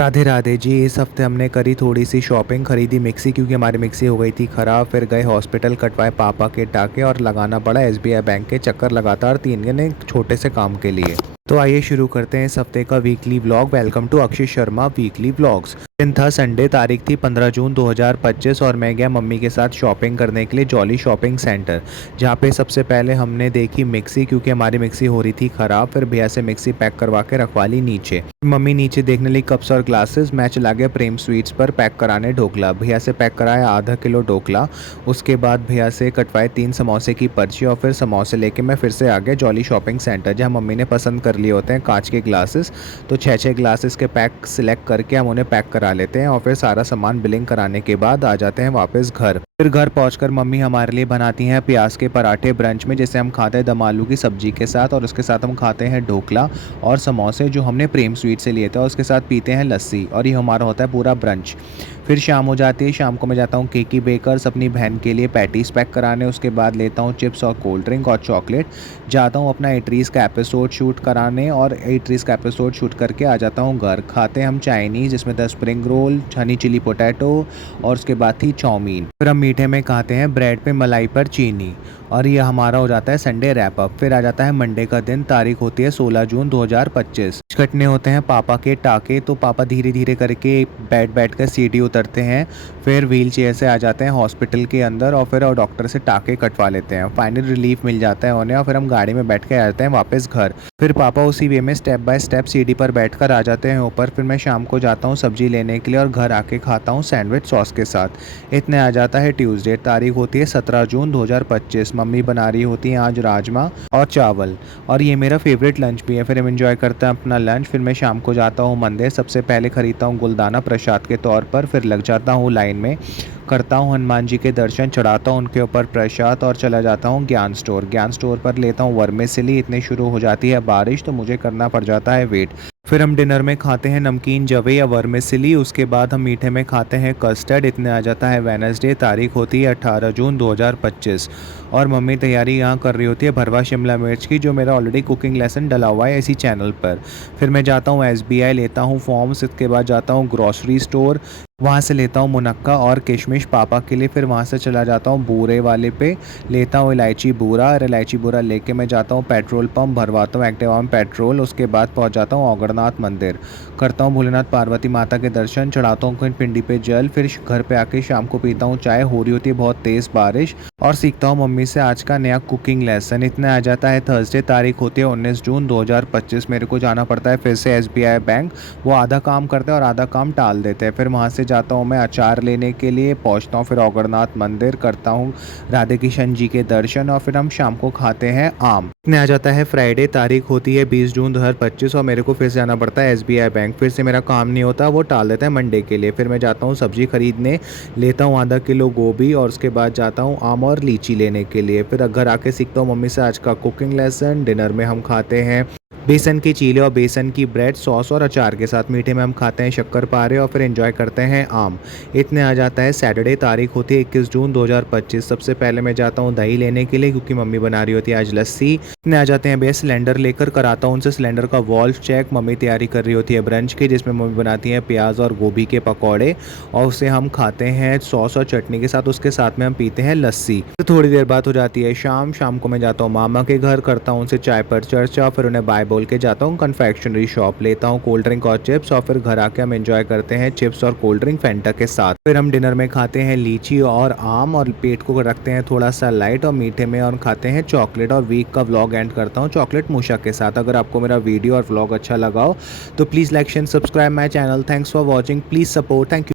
राधे राधे जी। इस हफ्ते हमने करी थोड़ी सी शॉपिंग, खरीदी मिक्सी क्योंकि हमारी मिक्सी हो गई थी ख़राब। फिर गए हॉस्पिटल, कटवाए पापा के टाके और लगाना पड़ा एसबीआई बैंक के चक्कर लगातार 3 दिन एक छोटे से काम के लिए। तो आइए शुरू करते हैं इस हफ्ते का weekly vlog. Welcome to Akshay Sharma weekly vlogs. दिन था संडे, तारीख थी 15 जून 2025 और मैं गया मम्मी के साथ शॉपिंग करने के लिए जॉली शॉपिंग सेंटर, जहाँ पे सबसे पहले हमने देखी मिक्सी क्योंकि हमारी मिक्सी हो रही थी ख़राब। फिर भैया से मिक्सी पैक करवा के रखवा ली नीचे। मम्मी नीचे देखने लगी कप्स और ग्लासेस। मैं चला गया प्रेम स्वीट्स पर पैक कराने ढोकला। भैया से पैक कराया आधा किलो ढोकला। उसके बाद भैया से कटवाए 3 समोसे की पर्ची और फिर समोसे लेके मैं फिर से आ गया जॉली शॉपिंग सेंटर, जहाँ मम्मी ने पसंद कर लिए होते हैं कांच के ग्लासेस। तो 6-6 ग्लासेस के पैक सिलेक्ट करके हम उन्हें पैक करा लेते हैं और फिर सारा सामान बिलिंग कराने के बाद आ जाते हैं वापस घर। फिर घर पहुंचकर मम्मी हमारे लिए बनाती हैं प्याज के पराठे ब्रंच में, जिसे हम खाते हैं दम आलू की सब्जी के साथ, और उसके साथ हम खाते हैं ढोकला और समोसे जो हमने प्रेम स्वीट से लिए थे, और उसके साथ पीते हैं लस्सी। और ये हमारा होता है पूरा ब्रंच। फिर शाम हो जाती है। शाम को मैं जाता हूँ केकी बेकर्स अपनी बहन के लिए पैटीज पैक कराने। उसके बाद लेता हूँ चिप्स और कोल्ड ड्रिंक और चॉकलेट। जाता हूँ अपना एट्रीज का एपिसोड शूट कराने और एट्रीज का एपिसोड शूट करके आ जाता हूँ घर। खाते हैं हम चाइनीज़, जिसमें था spring roll, honey chilli potato और उसके बाद थी चाउमीन। फिर हम मीठे में खाते हैं ब्रेड पे मलाई पर चीनी। और ये हमारा हो जाता है संडे रैप अप। फिर आ जाता है मंडे का दिन, तारीख होती है 16 जून 2025। कटने होते हैं पापा के टाके। तो पापा धीरे धीरे करके बैठ कर सीढ़ी उतरते हैं। फिर व्हील चेयर से आ जाते हैं हॉस्पिटल के अंदर और फिर डॉक्टर से टाके कटवा लेते हैं। फाइनल रिलीफ मिल जाता है उन्हें और फिर हम गाड़ी में बैठ के आ जाते हैं वापस घर। फिर पापा उसी वे में स्टेप बाय स्टेप सीढ़ी पर बैठकर आ जाते हैं ऊपर। फिर मैं शाम को जाता हूँ सब्जी लेने के लिए और घर आके खाता हूँ सैंडविच सॉस के साथ। इतने आ जाता है ट्यूसडे, तारीख होती है 17 जून 2025। मम्मी बना रही होती हैं आज राजमा और चावल, और ये मेरा फेवरेट लंच भी है। फिर हम एंजॉय करते हैं अपना लंच। फिर मैं शाम को जाता हूँ मंदिर। सबसे पहले खरीदता हूँ गुलदाना प्रसाद के तौर पर। फिर लग जाता हूँ लाइन में, करता हूँ हनुमान जी के दर्शन, चढ़ाता हूँ उनके ऊपर प्रसाद और चला जाता हूँ ज्ञान स्टोर। ज्ञान स्टोर पर लेता हूँ वर्मिसेली। इतने शुरू हो जाती है बारिश तो मुझे करना पड़ जाता है वेट। फिर हम डिनर में खाते हैं नमकीन जवे या वर्मिसेली। उसके बाद हम मीठे में खाते हैं कस्टर्ड। इतने आ जाता है वेडनेसडे, तारीख होती है 18 जून 2025। और मम्मी तैयारी यहाँ कर रही होती है भरवा शिमला मिर्च की, जो मेरा ऑलरेडी कुकिंग लेसन डला हुआ है इसी चैनल पर। फिर मैं जाता हूँ एसबीआई, लेता हूँ फॉर्म्स। इसके बाद जाता हूँ ग्रॉसरी स्टोर, वहाँ से लेता हूँ मुनक्का और किशमिश पापा के लिए। फिर वहाँ से चला जाता हूँ बूरे वाले पे, लेता हूँ इलायची बूरा। और इलायची बूरा लेके मैं जाता हूँ पेट्रोल पंप, भरवाता हूँ एक्टिवा में पेट्रोल। उसके बाद पहुँच जाता हूँ औगड़नाथ मंदिर, करता हूँ भोलेनाथ पार्वती माता के दर्शन, चढ़ाता हूँ फिर पिंडी पे जल। फिर घर पे आके शाम को पीता हूँ चाय। हो रही होती है बहुत तेज़ बारिश और सीखता हूँ मम्मी से आज का नया कुकिंग लेसन। इतने आ जाता है थर्सडे, तारीख होती है 19 जून 2025। मेरे को जाना पड़ता है फिर से एसबीआई बैंक। वो आधा काम करते हैं और आधा काम टाल देते हैं। फिर वहाँ से जाता हूँ मैं अचार लेने के लिए, पहुँचता हूँ फिर औगड़नाथ मंदिर, करता हूँ राधे किशन जी के दर्शन और फिर हम शाम को खाते हैं आम। इतने आ जाता है फ्राइडे, तारीख होती है 20 जून 2025 और मेरे को फिर से जाना पड़ता है एसबीआई बैंक। फिर से मेरा काम नहीं होता, वो टाल देता है मंडे के लिए। फिर मैं जाता हूँ सब्जी खरीदने, लेता हूँ आधा किलो गोभी और उसके बाद जाता हूँ आम और लीची लेने के लिए। फिर घर आके सीखता हूँ मम्मी से आज का कुकिंग लेसन। डिनर में हम खाते हैं बेसन की चीले और बेसन की ब्रेड सॉस और अचार के साथ। मीठे में हम खाते हैं शक्करपारे और फिर एंजॉय करते हैं आम। इतने आ जाता है सैटरडे, तारीख होती है 21 जून 2025। सबसे पहले मैं जाता हूँ दही लेने के लिए क्योंकि मम्मी बना रही होती है आज लस्सी। इतने आ जाते हैं भैया सिलेंडर लेकर, कराता हूँ उनसे सिलेंडर का वॉल्व चेक। मम्मी तैयारी कर रही होती है ब्रंच की, जिसमें मम्मी बनाती है प्याज और गोभी के पकौड़े और उसे हम खाते हैं सॉस और चटनी के साथ। उसके साथ में हम पीते हैं लस्सी। तो थोड़ी देर बाद हो जाती है शाम। शाम को मैं जाता हूँ मामा के घर, करता हूँ उनसे चाय पर चर्चा, फिर उन्हें बाय बोल के जाता हूँ कन्फेक्शनरी शॉप, लेता हूँ कोल्ड ड्रिंक और चिप्स और फिर घर आके हम एंजॉय करते हैं चिप्स और कोल्ड ड्रिंक फैंटा के साथ। फिर हम डिनर में खाते हैं लीची और आम और पेट को रखते हैं थोड़ा सा लाइट और मीठे में, और खाते हैं चॉकलेट। और वीक का व्लॉग एंड करता हूँ चॉकलेट मूषा के साथ। अगर आपको मेरा वीडियो और व्लॉग अच्छा लगा हो तो please like share subscribe my channel. Thanks for watching, please support, thank you.